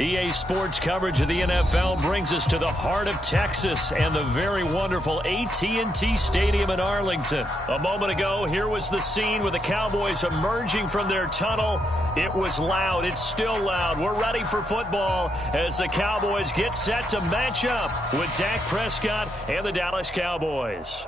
EA Sports coverage of the NFL brings us to the heart of Texas and the very wonderful AT&T Stadium in Arlington. A moment ago, here was the scene with the Cowboys emerging from their tunnel. It was loud. It's still loud. We're ready for football as the Cowboys get set to match up with Dak Prescott and the Dallas Cowboys.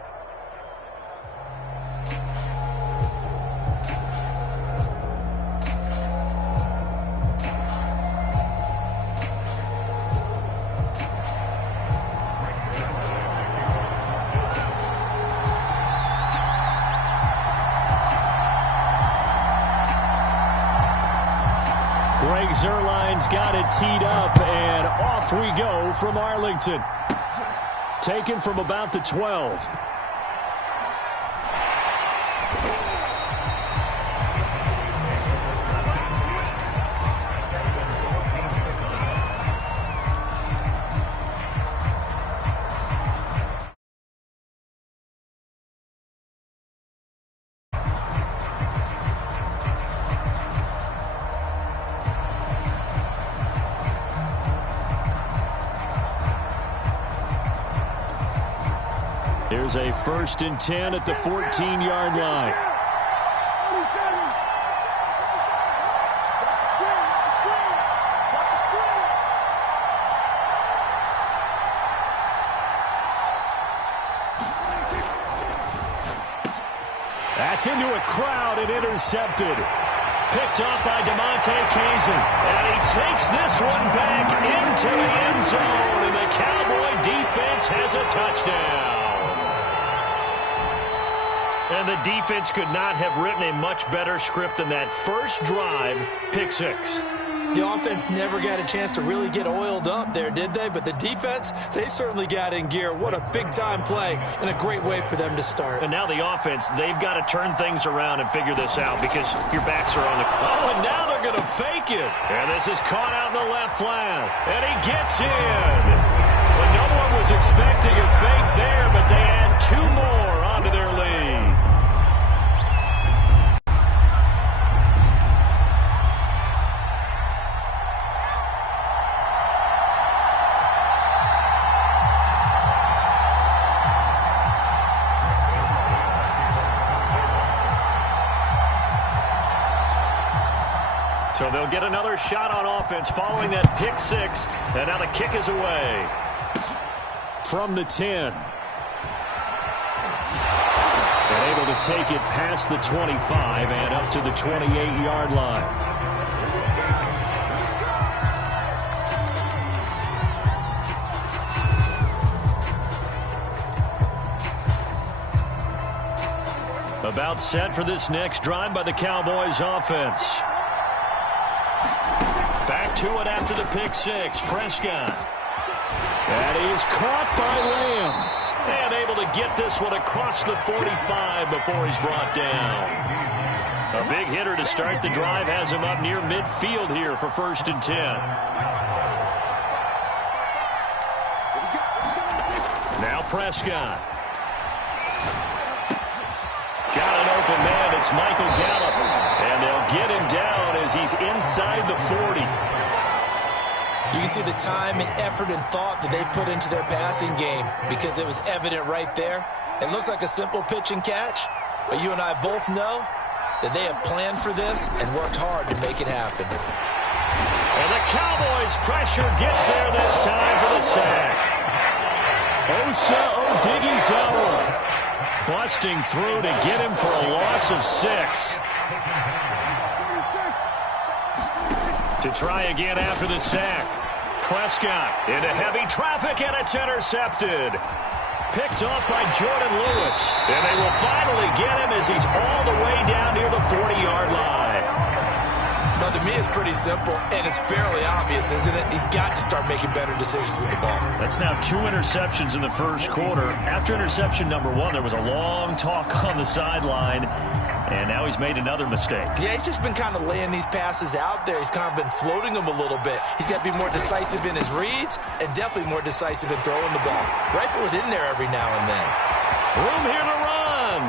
Greg Zuerlein's got it teed up, and off we go from Arlington. Taken from about the 12. Here's a 1st and 10 at the 14-yard line. That's into a crowd and intercepted. Picked off by DeMonte Kazin. And he takes this one back into the end zone. And the Cowboy defense has a touchdown. And the defense could not have written a much better script than that first drive, pick 6. The offense never got a chance to really get oiled up there, did they? But the defense, they certainly got in gear. What a big-time play and a great way for them to start. And now the offense, they've got to turn things around and figure this out because your backs are on the... Oh, and now they're going to fake it. And this is caught out in the left flat. And he gets in. Well, no one was expecting a fake there, but they add 2 more onto their lead. So they'll get another shot on offense following that pick 6. And now the kick is away. From the 10. And able to take it past the 25 and up to the 28-yard line. About set for this next drive by the Cowboys offense. Back to it after the pick 6. Prescott. That is caught by Lamb. And able to get this one across the 45 before he's brought down. A big hitter to start the drive has him up near midfield here for 1st and 10. Now Prescott. Got an open man. It's Michael Gallup. And they'll get him down as he's inside the 40. You can see the time and effort and thought that they put into their passing game because it was evident right there. It looks like a simple pitch and catch, but you and I both know that they have planned for this and worked hard to make it happen. And the Cowboys' pressure gets there this time for the sack. Osa Odighizuwa busting through to get him for a loss of 6. To try again after the sack. Prescott into heavy traffic, and it's intercepted. Picked off by Jordan Lewis. And they will finally get him as he's all the way down near the 40-yard line. Now, to me, it's pretty simple, and it's fairly obvious, isn't it? He's got to start making better decisions with the ball. That's now 2 interceptions in the first quarter. After interception number 1, there was a long talk on the sideline. And now he's made another mistake. Yeah, he's just been kind of laying these passes out there. He's kind of been floating them a little bit. He's got to be more decisive in his reads and definitely more decisive in throwing the ball. Rifle it in there every now and then. Room here to run.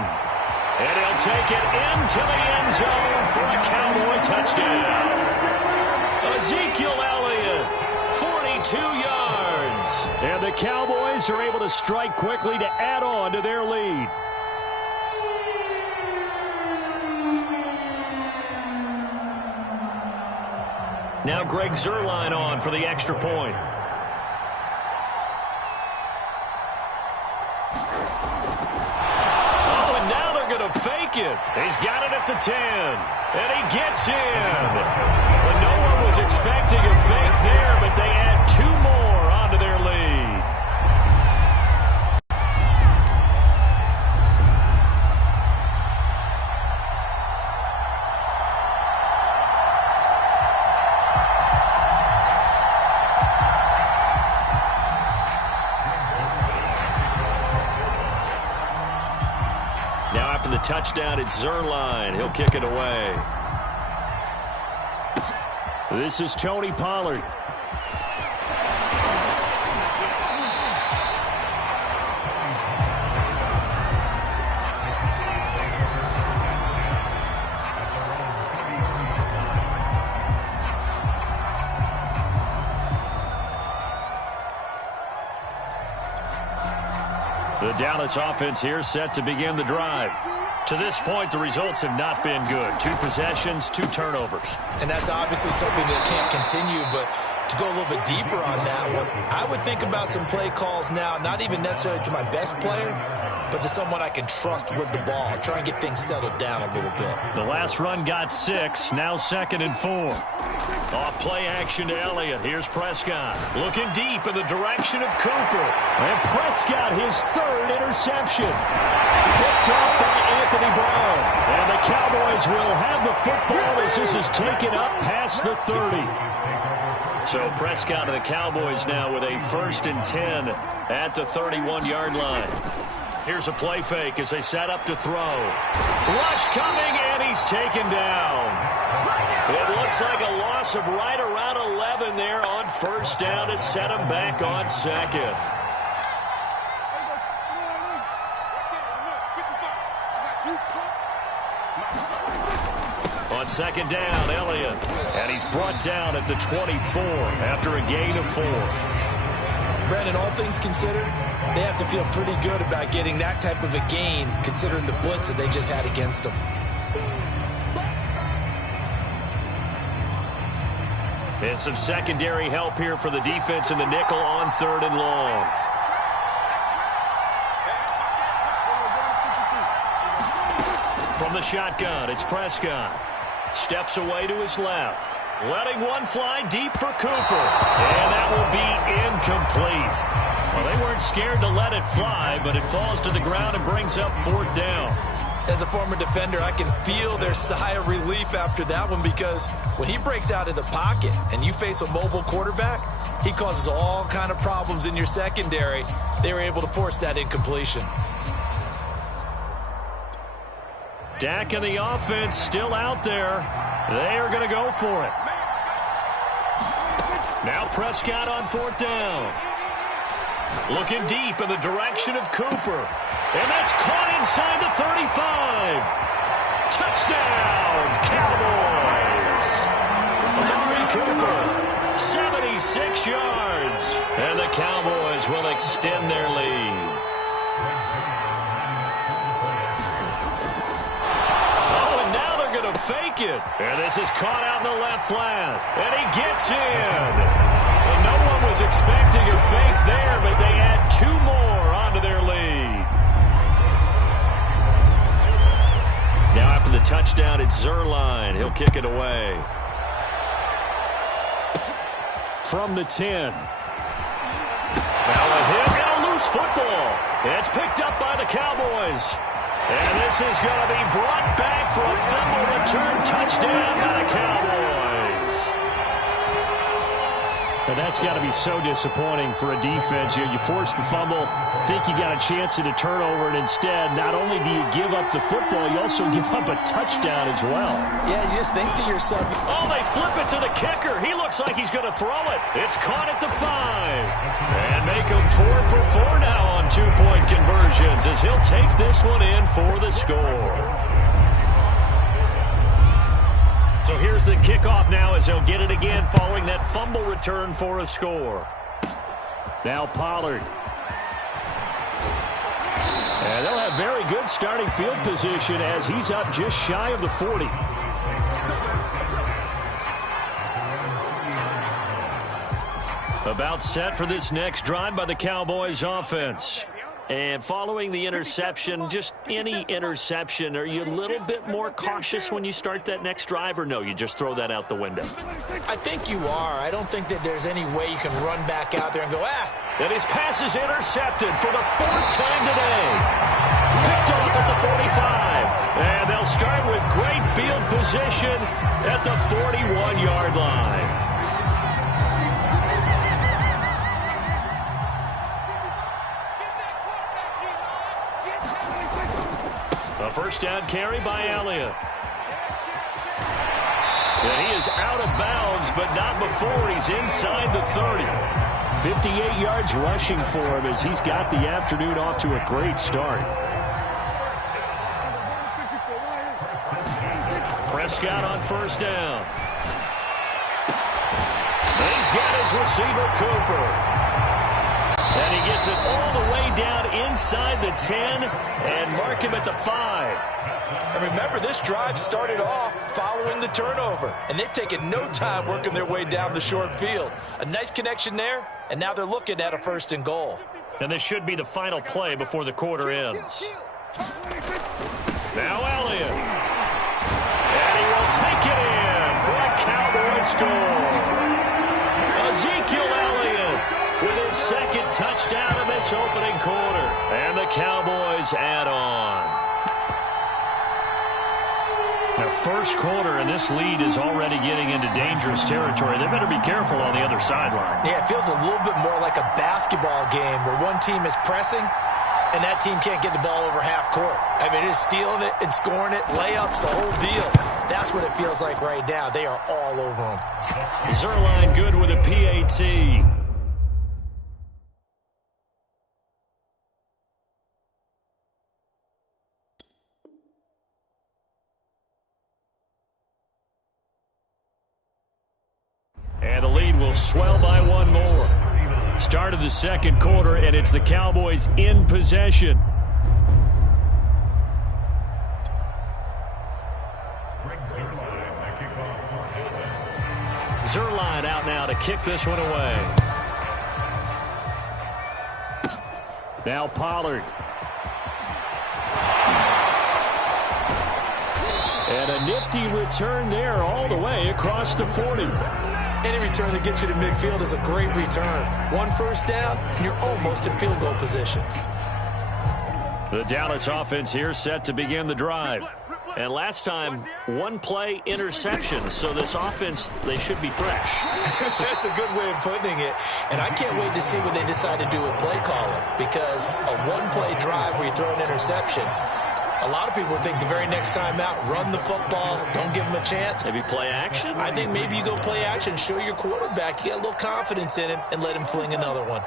And he'll take it into the end zone for a Cowboy touchdown. Ezekiel Elliott Cowboys are able to strike quickly to add on to their lead. Now Greg Zuerlein on for the extra point. Oh, and now they're going to fake it. He's got it at the 10, and he gets in. Well, no one was expecting a fake there, but they add 2 more onto their lead. The touchdown, it's Zuerlein. He'll kick it away. This is Tony Pollard. The Dallas offense here set to begin the drive. To this point, the results have not been good. 2 possessions, 2 turnovers. And that's obviously something that can't continue, but to go a little bit deeper on that one, I would think about some play calls now, not even necessarily to my best player, but to someone I can trust with the ball. Try and get things settled down a little bit. The last run got 6, now 2nd and 4. Off play action to Elliott. Here's Prescott. Looking deep in the direction of Cooper. And Prescott, his 3rd interception. Picked off by Anthony Brown. And the Cowboys will have the football as this is taken up past the 30. So Prescott and the Cowboys now with a 1st and 10 at the 31-yard line. Here's a play fake as they set up to throw. Rush coming, and he's taken down. It looks like a loss of right around 11 there on 1st down to set him back on 2nd. On 2nd down, Elliott. And he's brought down at the 24 after a gain of 4. Brandon, all things considered, they have to feel pretty good about getting that type of a gain considering the blitz that they just had against them. And some secondary help here for the defense in the nickel on 3rd and long. From the shotgun, it's Prescott. Steps away to his left. Letting one fly deep for Cooper. And that will be incomplete. Well, they weren't scared to let it fly, but it falls to the ground and brings up 4th down. As a former defender, I can feel their sigh of relief after that one because when he breaks out of the pocket and you face a mobile quarterback, he causes all kind of problems in your secondary. They were able to force that incompletion. Dak and the offense still out there. They are going to go for it. Now Prescott on 4th down. Looking deep in the direction of Cooper. And that's caught inside the 35. Touchdown, Cowboys. Amari Cooper, 76 yards. And the Cowboys will extend their lead. Oh, and now they're going to fake it. And this is caught out in the left flat. And he gets in. Well, no one was expecting a fake there, but they add 2 more onto their lead. Now after the touchdown, it's Zuerlein. He'll kick it away. From the 10. Now a hit and a loose football. It's picked up by the Cowboys. And this is going to be brought back for a fumble return touchdown by the Cowboys. And that's got to be so disappointing for a defense. You force the fumble, think you got a chance at a turnover, and instead, not only do you give up the football, you also give up a touchdown as well. Yeah, you just think to yourself. Oh, they flip it to the kicker. He looks like he's going to throw it. It's caught at the 5. And make him 4 for 4 now on 2-point conversions as he'll take this one in for the score. So here's the kickoff now as he'll get it again following that fumble return for a score. Now Pollard. And they'll have very good starting field position as he's up just shy of the 40. About set for this next drive by the Cowboys offense. And following the interception, just any interception, are you a little bit more cautious when you start that next drive, or no, you just throw that out the window? I think you are. I don't think that there's any way you can run back out there and go, And his pass is intercepted for the fourth time today. Picked off at the 45. And they'll start with great field position at the 41-yard line. A first down carry by Elliott. And he is out of bounds, but not before he's inside the 30. 58 yards rushing for him as he's got the afternoon off to a great start. Prescott on first down. He's got his receiver, Cooper. And he gets it all the way down inside the 10 and mark him at the 5. And remember, this drive started off following the turnover, and they've taken no time working their way down the short field. A nice connection there, and now they're looking at a 1st and goal. And this should be the final play before the quarter ends. Now Elliott. And he will take it in for a Cowboy score. Ezekiel Elliott with his second touchdown in this opening quarter. And the Cowboys add on. Now, first quarter, and this lead is already getting into dangerous territory. They better be careful on the other sideline. Yeah, it feels a little bit more like a basketball game where one team is pressing and that team can't get the ball over half court. I mean, it is stealing it and scoring it, layups, the whole deal. That's what it feels like right now. They are all over them. Zuerlein good with a PAT. And the lead will swell by one more. Start of the second quarter, and it's the Cowboys in possession. Zuerlein out now to kick this one away. Now Pollard. And a nifty return there all the way across the 40. Any return that gets you to midfield is a great return. One first down, and you're almost in field goal position. The Dallas offense here set to begin the drive. And last time, one play interception. So this offense, they should be fresh. That's a good way of putting it. And I can't wait to see what they decide to do with play calling. Because a one-play drive where you throw an interception, a lot of people think the very next time out, run the football, don't give them a chance. Maybe play action? I think maybe you go play action, show your quarterback, you get a little confidence in him, and let him fling another one.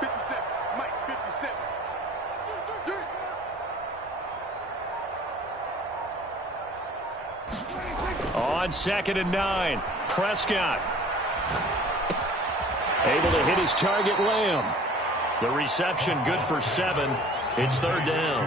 57, Mike, 57. On 2nd and 9, Prescott. Able to hit his target, Lamb. The reception good for 7. It's 3rd down.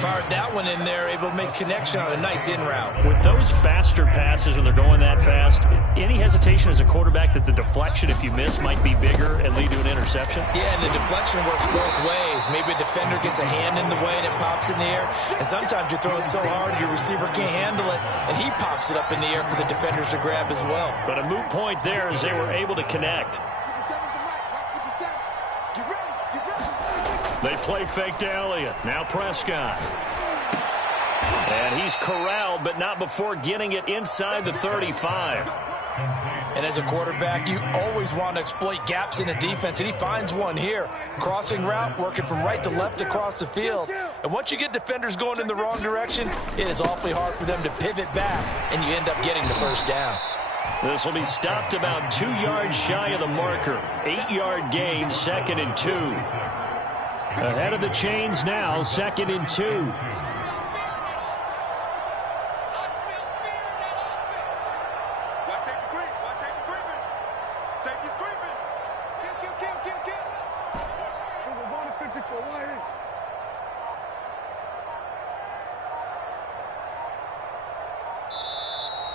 Fired that one in there, able to make connection on a nice in route. With those faster passes and they're going that fast, any hesitation as a quarterback that the deflection, if you miss, might be bigger and lead to an interception? Yeah, and the deflection works both ways. Maybe a defender gets a hand in the way and it pops in the air. And sometimes you throw it so hard your receiver can't handle it, and he pops it up in the air for the defenders to grab as well. But a moot point there as they were able to connect. They play fake to Elliott. Now Prescott. And he's corralled, but not before getting it inside the 35. And as a quarterback, you always want to exploit gaps in a defense, and he finds one here. Crossing route, working from right to left across the field. And once you get defenders going in the wrong direction, it is awfully hard for them to pivot back, and you end up getting the first down. This will be stopped about 2 yards shy of the marker. 8-yard gain, 2nd and 2. Ahead of the chains now, 2nd and 2.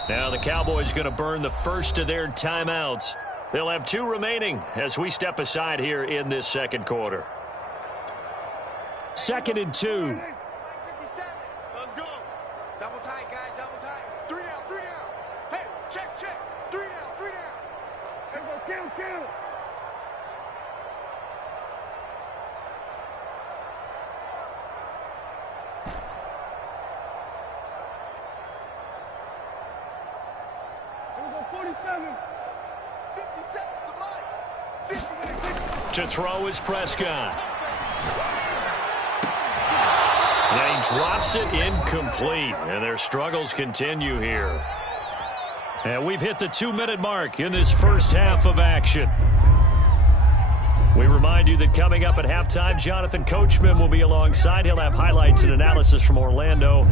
Now the Cowboys going to burn the first of their timeouts. They'll have 2 remaining as we step aside here in this second quarter. 2nd and 2. Let's go. Double tight, guys. Double tight. 3 down. 3 down. Hey, check. 3 down. 3 down. Everybody kill. To throw is Prescott. And he drops it incomplete. And their struggles continue here. And we've hit the 2-minute mark in this first half of action. We remind you that coming up at halftime, Jonathan Coachman will be alongside. He'll have highlights and analysis from Orlando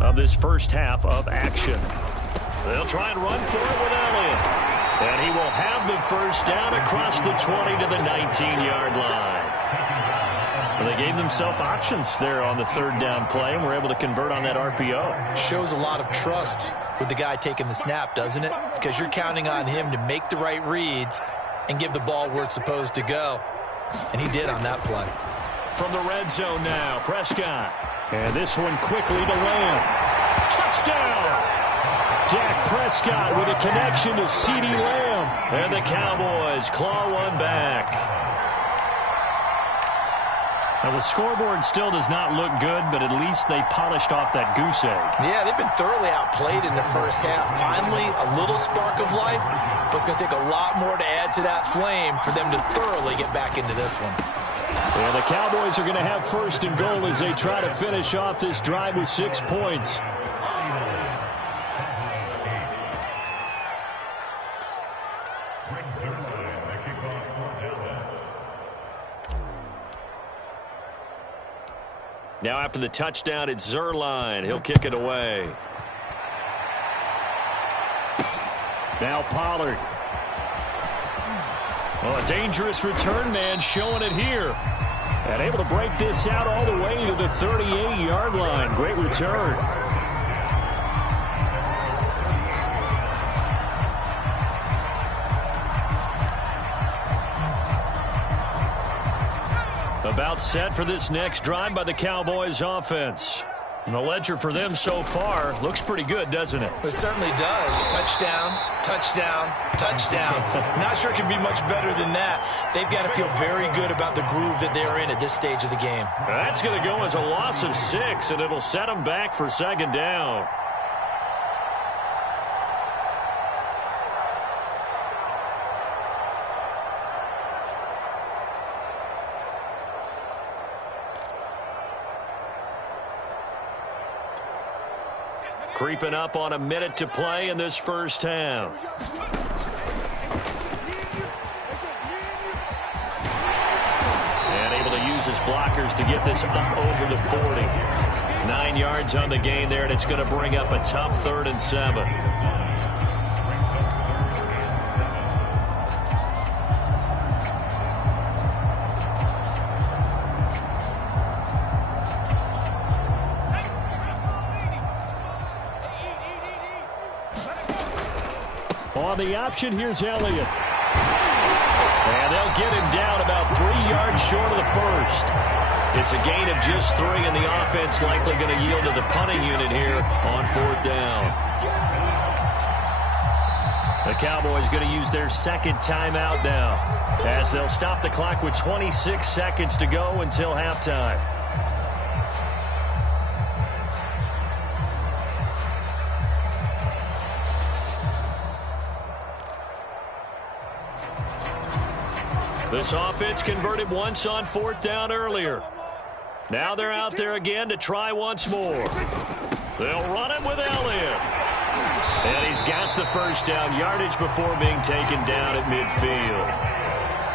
of this first half of action. They'll try and run for it with Elliott. And he will have the first down across the 20 to the 19-yard line. And they gave themselves options there on the 3rd down play and were able to convert on that RPO. Shows a lot of trust with the guy taking the snap, doesn't it? Because you're counting on him to make the right reads and give the ball where it's supposed to go. And he did on that play. From the red zone now, Prescott. And this one quickly to Lamb. Touchdown! Dak Prescott with a connection to CeeDee Lamb. And the Cowboys claw one back. Now, the scoreboard still does not look good, but at least they polished off that goose egg. Yeah, they've been thoroughly outplayed in the first half. Finally, a little spark of life, but it's going to take a lot more to add to that flame for them to thoroughly get back into this one. Well, the Cowboys are going to have 1st and goal as they try to finish off this drive with 6 points. Now after the touchdown, it's Zuerlein. He'll kick it away. Now Pollard. Oh, a dangerous return man showing it here. And able to break this out all the way to the 38-yard line. Great return. About set for this next drive by the Cowboys offense. And the ledger for them so far looks pretty good, doesn't it? It certainly does. Touchdown, touchdown, touchdown. Not sure it can be much better than that. They've got to feel very good about the groove that they're in at this stage of the game. That's going to go as a loss of 6, and it'll set them back for 2nd down. Creeping up on a minute to play in this first half. And able to use his blockers to get this up over the 40. 9 yards on the gain there, and it's going to bring up a tough 3rd and 7. On the option, here's Elliott. And they'll get him down about 3 yards short of the first. It's a gain of just 3, and the offense likely going to yield to the punting unit here on 4th down. The Cowboys going to use their 2nd timeout now, as they'll stop the clock with 26 seconds to go until halftime. This offense converted once on 4th down earlier. Now they're out there again to try once more. They'll run it with Elliott. And he's got the first down yardage before being taken down at midfield.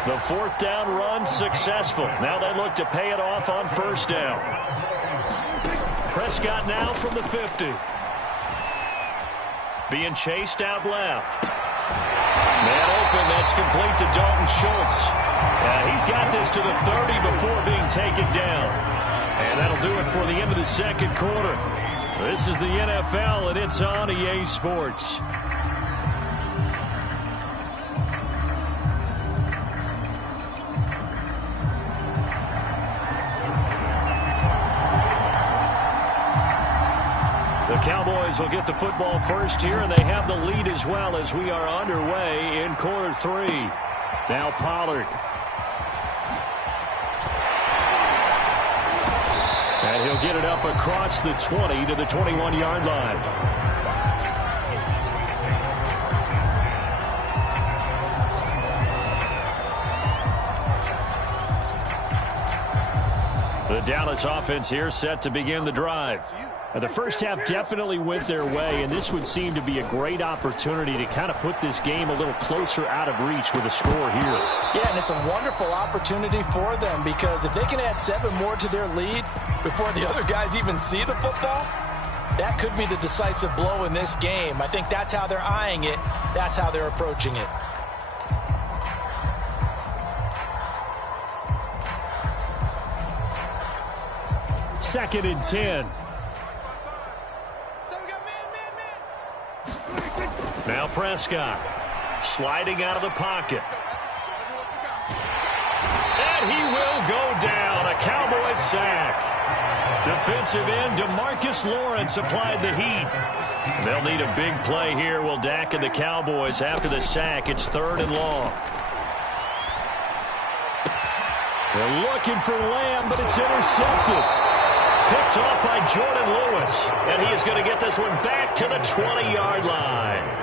The 4th down run successful. Now they look to pay it off on 1st down. Prescott now from the 50. Being chased out left. Man open, that's complete to Dalton Schultz. He's got this to the 30 before being taken down. And that'll do it for the end of the second quarter. This is the NFL, and it's on EA Sports. The Cowboys will get the football first here, and they have the lead as well as we are underway in quarter 3. Now Pollard. And he'll get it up across the 20 to the 21-yard line. The Dallas offense here set to begin the drive. The first half definitely went their way, and this would seem to be a great opportunity to kind of put this game a little closer out of reach with a score here. Yeah, and it's a wonderful opportunity for them because if they can add 7 more to their lead before the other guys even see the football, that could be the decisive blow in this game. I think that's how they're eyeing it. That's how they're approaching it. Second and 10. Now Prescott sliding out of the pocket. And he will go down. A Cowboys sack. Defensive end DeMarcus Lawrence applied the heat. They'll need a big play here. Will Dak and the Cowboys after the sack. It's 3rd and long. They're looking for Lamb, but it's intercepted. Picked off by Jordan Lewis. And he is going to get this one back to the 20-yard line.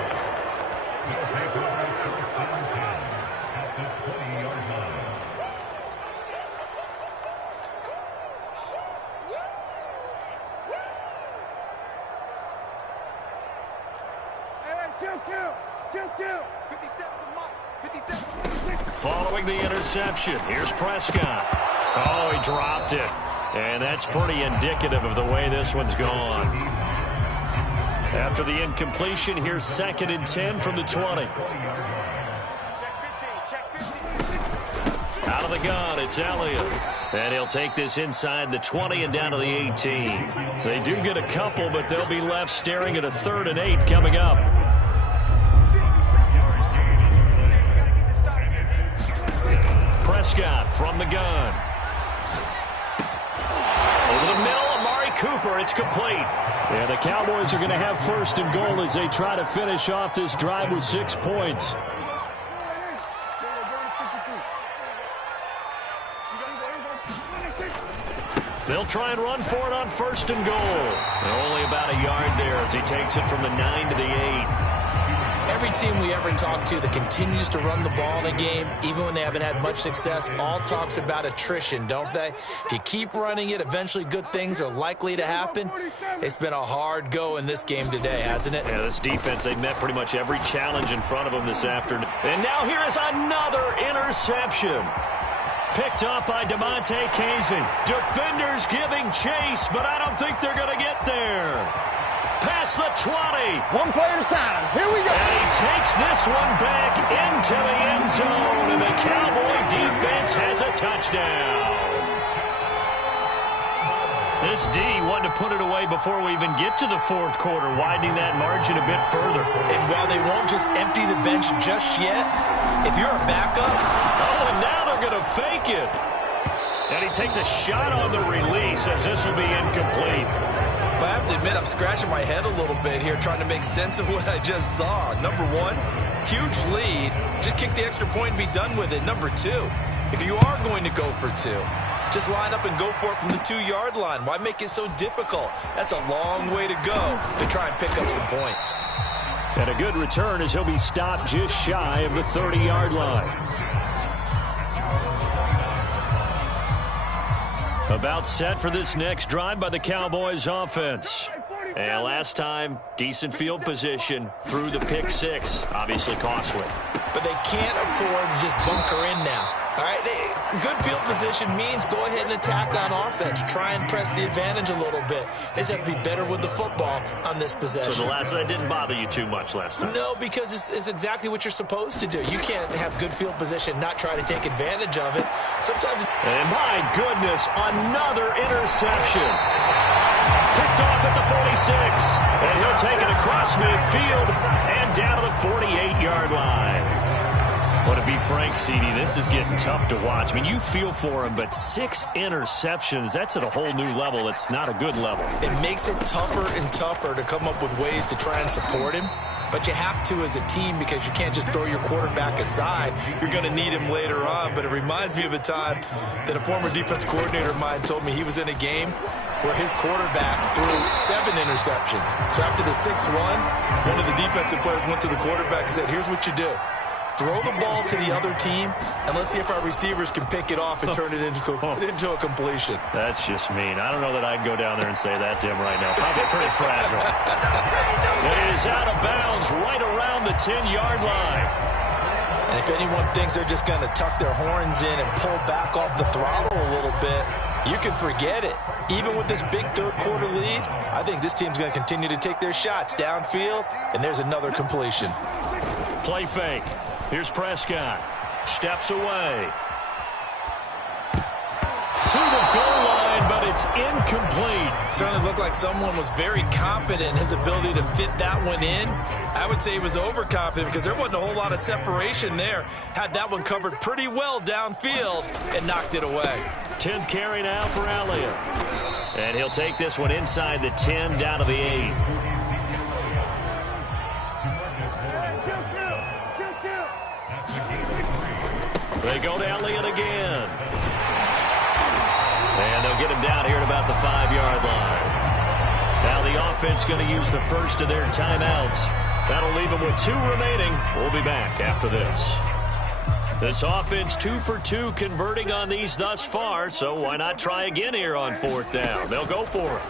Following the interception, here's Prescott. Oh, he dropped it. And that's pretty indicative of the way this one's gone. After the incompletion, here's 2nd and 10 from the 20. Out of the gun, it's Elliott. And he'll take this inside the 20 and down to the 18. They do get a couple, but they'll be left staring at a 3rd and 8 coming up. Prescott from the gun. Over the middle, Amari Cooper. It's complete. Yeah, the Cowboys are going to have 1st and goal as they try to finish off this drive with 6 points. They'll try and run for it on 1st and goal. Only about a yard there as he takes it from the 9 to the 8. Every team we ever talk to that continues to run the ball in a game, even when they haven't had much success, all talks about attrition, don't they? If you keep running it, eventually good things are likely to happen. It's been a hard go in this game today, hasn't it? Yeah, this defense, they've met pretty much every challenge in front of them this afternoon. And now here is another interception. Picked up by DeMonte Casey. Defenders giving chase, but I don't think they're going to get there. Past the 20. One play at a time. Here we go. And he takes this one back into the end zone, and the Cowboy defense has a touchdown. This D wanted to put it away before we even get to the 4th quarter, widening that margin a bit further. And while they won't just empty the bench just yet, if you're a backup... Oh, and now they're going to fake it. And he takes a shot on the release as this will be incomplete. I have to admit, I'm scratching my head a little bit here trying to make sense of what I just saw. Number 1, huge lead. Just kick the extra point and be done with it. Number 2, if you are going to go for 2, just line up and go for it from the 2-yard line. Why make it so difficult? That's a long way to go to try and pick up some points. And a good return as he'll be stopped just shy of the 30-yard line. About set for this next drive by the Cowboys offense. And last time, decent field position through the pick 6. Obviously costly. But they can't afford to just bunker in now. All right, Good field position means go ahead and attack on offense. Try and press the advantage a little bit. They just have to be better with the football on this possession. So the last one didn't bother you too much last time? No, because it's exactly what you're supposed to do. You can't have good field position, not try to take advantage of it. Sometimes. And my goodness, another interception. Picked off at the 46. And he'll take it across midfield and down to the 48-yard line. Well, to be frank, CD, this is getting tough to watch. I mean, you feel for him, but 6 interceptions, that's at a whole new level. It's not a good level. It makes it tougher and tougher to come up with ways to try and support him. But you have to as a team because you can't just throw your quarterback aside. You're going to need him later on. But it reminds me of a time that a former defense coordinator of mine told me he was in a game where his quarterback threw 7 interceptions. So after the 6-1, one of the defensive players went to the quarterback and said, here's what you do. Throw the ball to the other team, and let's see if our receivers can pick it off and turn it into a completion. That's just mean. I don't know that I'd go down there and say that to him right now. Probably pretty fragile. It is out of bounds right around the 10-yard line. And if anyone thinks they're just going to tuck their horns in and pull back off the throttle a little bit, you can forget it. Even with this big third-quarter lead, I think this team's going to continue to take their shots downfield, and there's another completion. Play fake. Here's Prescott. Steps away. To the goal line, but it's incomplete. Certainly looked like someone was very confident in his ability to fit that one in. I would say he was overconfident because there wasn't a whole lot of separation there. Had that one covered pretty well downfield and knocked it away. 10th carry now for Elliott. And he'll take this one inside the 10 down to the 8. They go to Elliott again. And they'll get him down here at about the 5-yard line. Now the offense going to use the first of their timeouts. That'll leave them with 2 remaining. We'll be back after this. This offense 2 for 2 converting on these thus far, so why not try again here on 4th down? They'll go for it.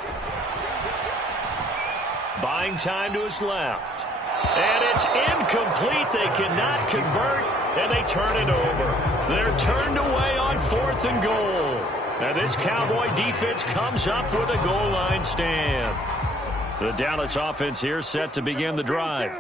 Buying time to his left. And it's incomplete. They cannot convert, and they turn it over. They're turned away on 4th and goal. And this Cowboy defense comes up with a goal line stand. The Dallas offense here set to begin the drive.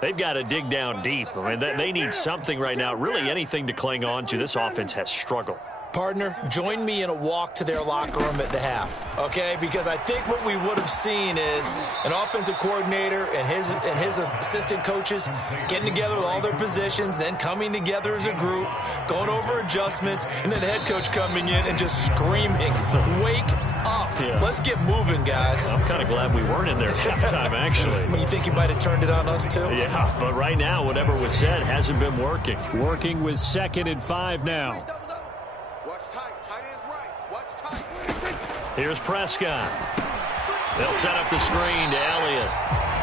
They've got to dig down deep. I mean, they need something right now, really anything to cling on to. This offense has struggled. Partner, join me in a walk to their locker room at the half, okay? Because I think what we would have seen is an offensive coordinator and his assistant coaches getting together with all their positions, then coming together as a group, going over adjustments, and then the head coach coming in and just screaming, wake up. Yeah. Let's get moving, guys. I'm kind of glad we weren't in there at halftime, actually. You think you might have turned it on us, too? Yeah, but right now, whatever was said hasn't been working. Working with 2nd and 5 now. Here's Prescott. They'll set up the screen to Elliott.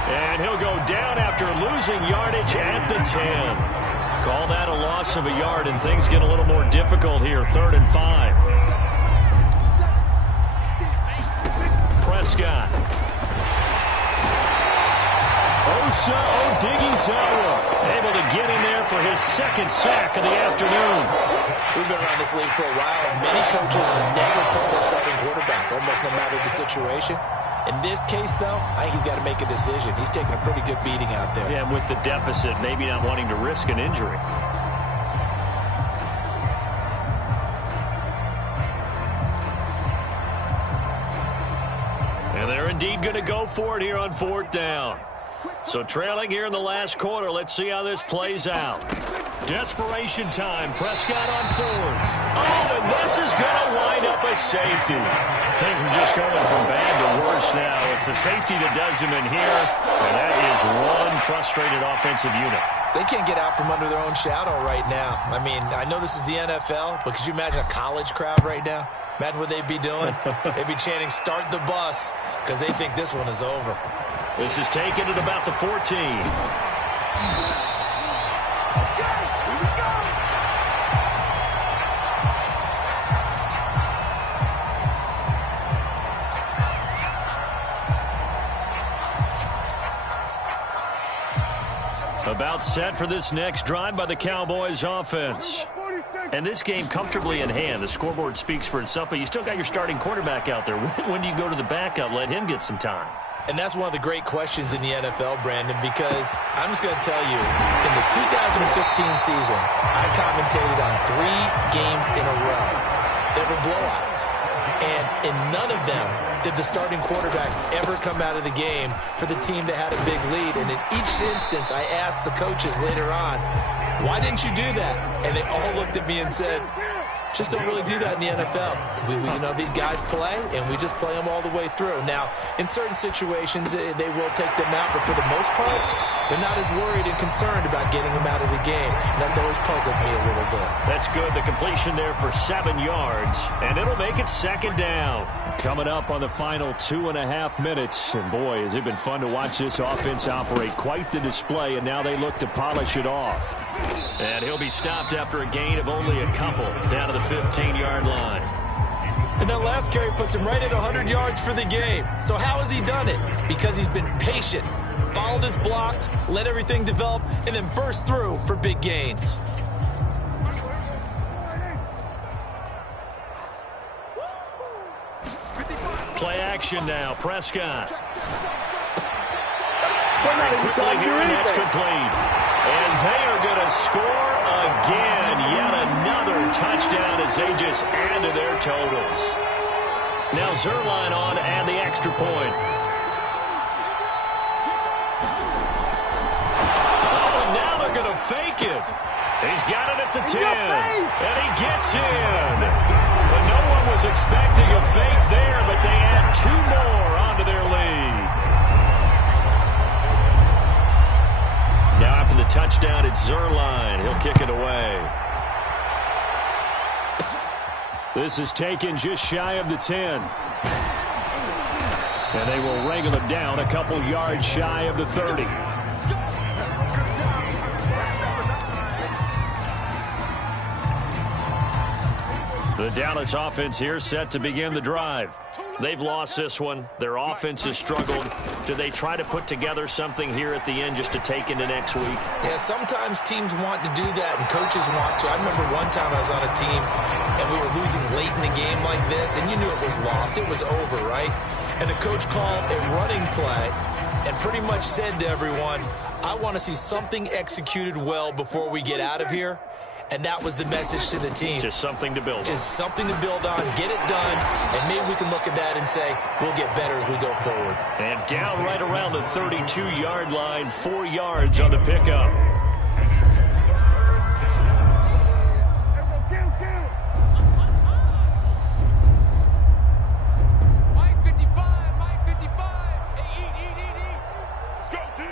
And he'll go down after losing yardage at the 10. Call that a loss of a yard, and things get a little more difficult here. 3rd and 5. Prescott. Osa Odighizuwa able to get in there for his 2nd sack of the afternoon. We've been around this league for a while, and many coaches never put their starting quarterback, almost no matter the situation. In this case, though, I think he's got to make a decision. He's taking a pretty good beating out there. Yeah, and with the deficit, maybe not wanting to risk an injury. And they're indeed going to go for it here on 4th down. So trailing here in the last quarter, let's see how this plays out. Desperation time. Prescott on 4th. Oh, and this is going to wind up a safety. Things are just going from bad to worse now. It's a safety that does him in here, and that is one frustrated offensive unit. They can't get out from under their own shadow right now. I mean, I know this is the NFL, but could you imagine a college crowd right now? Imagine what they'd be doing. They'd be chanting, "Start the bus," because they think this one is over. This is taken at about the 14. About set for this next drive by the Cowboys offense. And this game comfortably in hand. The scoreboard speaks for itself, but you still got your starting quarterback out there. When do you go to the backup? Let him get some time. And that's one of the great questions in the NFL, Brandon, because I'm just going to tell you, in the 2015 season, I commentated on 3 games in a row that were blowouts. And in none of them did the starting quarterback ever come out of the game for the team that had a big lead. And in each instance, I asked the coaches later on, why didn't you do that? And they all looked at me and said, just don't really do that in the NFL. You know, these guys play, and we just play them all the way through. Now, in certain situations, they will take them out, but for the most part, they're not as worried and concerned about getting them out of the game. And that's always puzzled me a little bit. That's good. The completion there for 7 yards, and it'll make it 2nd down. Coming up on the final 2.5 minutes, and boy, has it been fun to watch this offense operate. Quite the display, and now they look to polish it off. And he'll be stopped after a gain of only a couple, down to the 15-yard line. And that last carry puts him right at 100 yards for the game. So how has he done it? Because he's been patient, followed his blocks, let everything develop, and then burst through for big gains. Play action now. Prescott. Quickly here, and that's complete. And they are going to score again. Yet another touchdown as they just add to their totals. Now Zuerlein on and the extra point. Oh, now they're going to fake it. He's got it at the 10. And he gets in. But no one was expecting a fake there, but they add 2 more onto their lead. Now after the touchdown, it's Zuerlein. He'll kick it away. This is taken just shy of the 10. And they will wrangle it down a couple yards shy of the 30. The Dallas offense here set to begin the drive. They've lost this one. Their offense has struggled. Do they try to put together something here at the end just to take into next week? Yeah, sometimes teams want to do that and coaches want to. I remember one time I was on a team and we were losing late in the game like this, and you knew it was lost. It was over, right? And the coach called a running play and pretty much said to everyone, I want to see something executed well before we get out of here. And that was the message to the team. Just something to build on. Just something to build on, get it done, and maybe we can look at that and say, we'll get better as we go forward. And down right around the 32-yard line, 4 yards on the pickup. Mike 55, Mike 55. Hey, eat. Let's go, D.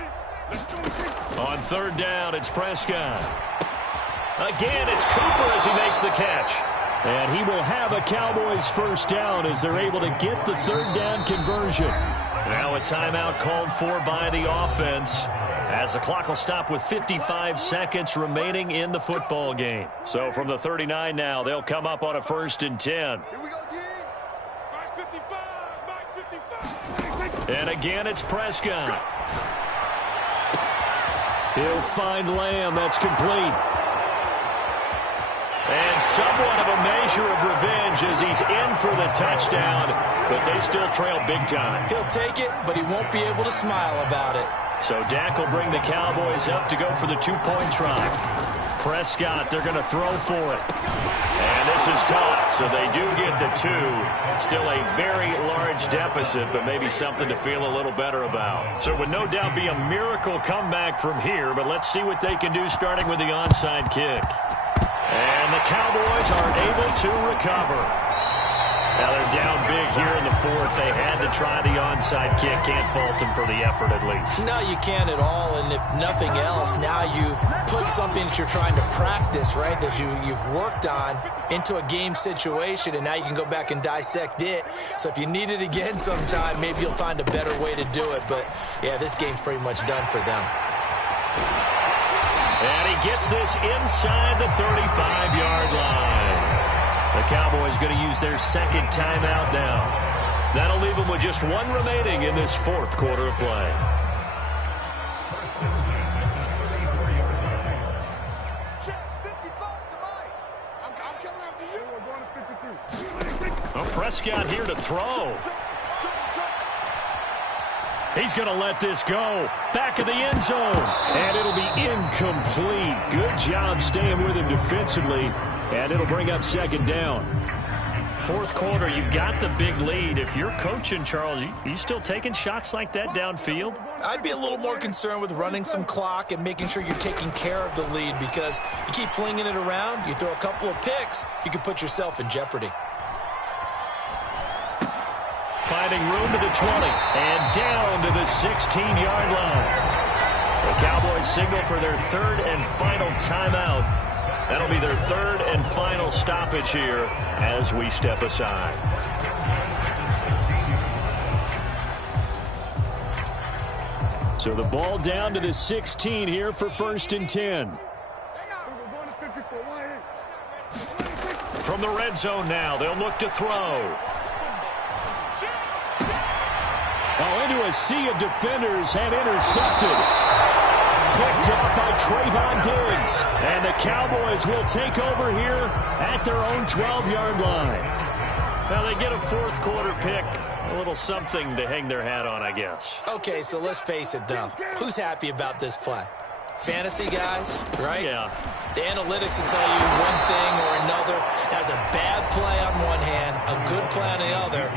Let's go, D. On 3rd down, it's Prescott. Again, it's Cooper as he makes the catch. And he will have a Cowboys 1st down as they're able to get the 3rd down conversion. Now a timeout called for by the offense as the clock will stop with 55 seconds remaining in the football game. So from the 39 now, they'll come up on a 1st and 10. Here we go, D. Mike 55, Mike 55. And again, it's Prescott. He'll find Lamb. That's complete. And somewhat of a measure of revenge as he's in for the touchdown, but they still trail big time. He'll take it, but he won't be able to smile about it. So Dak will bring the Cowboys up to go for the 2-point try. Prescott, they're going to throw for it. And this is caught, so they do get the 2. Still a very large deficit, but maybe something to feel a little better about. So it would no doubt be a miracle comeback from here, but let's see what they can do starting with the onside kick. And the Cowboys are able to recover. Now they're down big here in the 4th. They had to try the onside kick. Can't fault them for the effort at least. No, you can't at all. And if nothing else, now you've put something that you're trying to practice, right, that you've worked on into a game situation, and now you can go back and dissect it. So if you need it again sometime, maybe you'll find a better way to do it. But, yeah, this game's pretty much done for them. And he gets this inside the 35-yard line. The Cowboys going to use their 2nd timeout now. That'll leave them with just 1 remaining in this 4th quarter of play. Check 55 to Mike. I'm Prescott here to throw. He's going to let this go. Back of the end zone. And it'll be incomplete. Good job staying with him defensively. And it'll bring up second down. Fourth quarter, you've got the big lead. If you're coaching, Charles, you still taking shots like that downfield? I'd be a little more concerned with running some clock and making sure you're taking care of the lead, because you keep flinging it around, you throw a couple of picks, you can put yourself in jeopardy. Finding room to the 20 and down to the 16-yard line. The Cowboys signal for their third and final timeout. That'll be their third and final stoppage here as we step aside. So the ball down to the 16 here for 1st and 10. From the red zone now, they'll look to throw. Into a sea of defenders and intercepted. Picked up by Trayvon Diggs. And the Cowboys will take over here at their own 12-yard line. Now they get a fourth quarter pick. A little something to hang their hat on, I guess. Okay, so let's face it, though. Who's happy about this play? Fantasy guys, right? Yeah. The analytics will tell you one thing or another. That's a bad play on one hand, a good play on the other,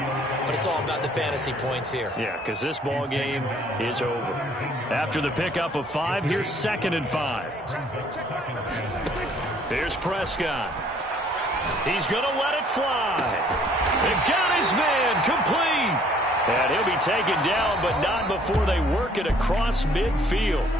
but it's all about the fantasy points here. Yeah, because this ball game is over. After the pickup of 5, here's 2nd and 5. Here's Prescott. He's going to let it fly. They've got his man complete. And he'll be taken down, but not before they work it across midfield.